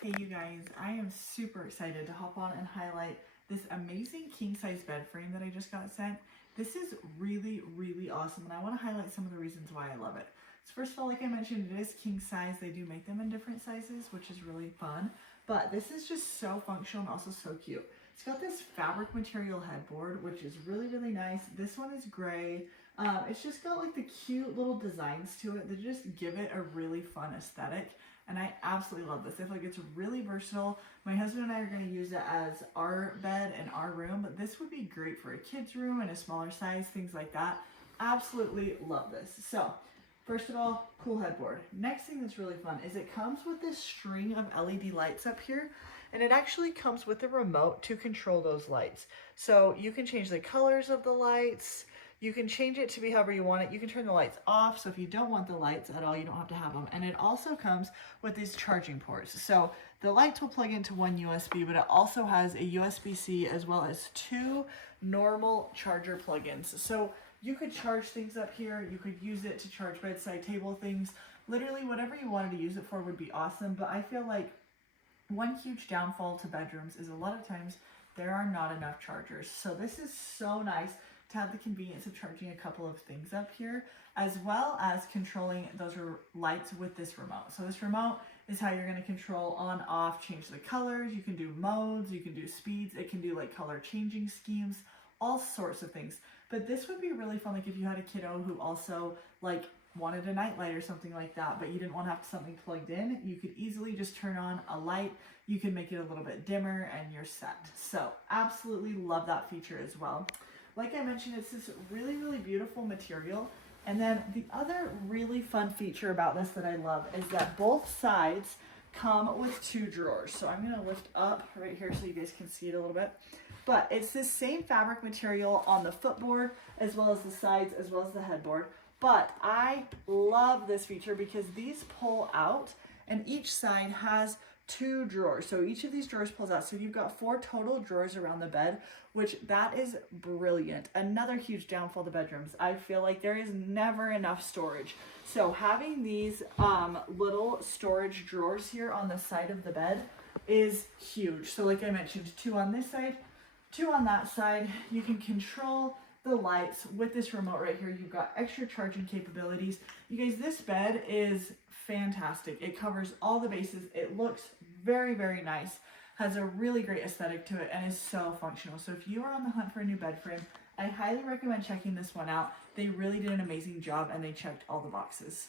Hey you guys, I am super excited to hop on and highlight this amazing king size bed frame that I just got sent. This is really awesome, and I want to highlight some of the reasons why I love it. So first of all, like I mentioned, it is king size. They do make them in different sizes, which is really fun, but this is just so functional and also so cute. It's got this fabric material headboard, which is really nice. This one is gray. It's just got like the cute little designs to it that just give it a really fun aesthetic. And I absolutely love this. I feel like it's really versatile. My husband and I are going to use it as our bed in our room, but this would be great for a kid's room and a smaller size, things like that. Absolutely love this. So, first of all, cool headboard. Next thing that's really fun is it comes with this string of LED lights up here, and it actually comes with a remote to control those lights. So you can change the colors of the lights. You can change it to be however you want it. You can turn the lights off, so if you don't want the lights at all, you don't have to have them. And it also comes with these charging ports. So the lights will plug into one USB, but it also has a USB-C as well as two normal charger plugins. So you could charge things up here. You could use it to charge bedside table things. Literally whatever you wanted to use it for would be awesome, but I feel like one huge downfall to bedrooms is a lot of times there are not enough chargers. So this is so nice to have the convenience of charging a couple of things up here, as well as controlling those lights with this remote. So this remote is how you're going to control on, off, change the colors. You can do modes, you can do speeds, it can do like color changing schemes, all sorts of things. But this would be really fun, like if you had a kiddo who also like wanted a nightlight or something like that, but you didn't want to have something plugged in, you could easily just turn on a light. You can make it a little bit dimmer and you're set. So absolutely love that feature as well. Like I mentioned, it's this really beautiful material. And then the other really fun feature about this that I love is that both sides come with two drawers. So I'm gonna lift up right here so you guys can see it a little bit. But it's this same fabric material on the footboard, as well as the sides, as well as the headboard. But I love this feature because these pull out and each side has two drawers. So each of these drawers pulls out. So you've got 4 total drawers around the bed, which that is brilliant. Another huge downfall to bedrooms. I feel like there is never enough storage. So having these little storage drawers here on the side of the bed is huge. So like I mentioned, 2 on this side, 2 on that side. You can control the lights with this remote right here. You've got extra charging capabilities. You guys, this bed is fantastic. It covers all the bases. It looks very nice, has a really great aesthetic to it, and is so functional. So if you are on the hunt for a new bed frame, I highly recommend checking this one out. They really did an amazing job and they checked all the boxes.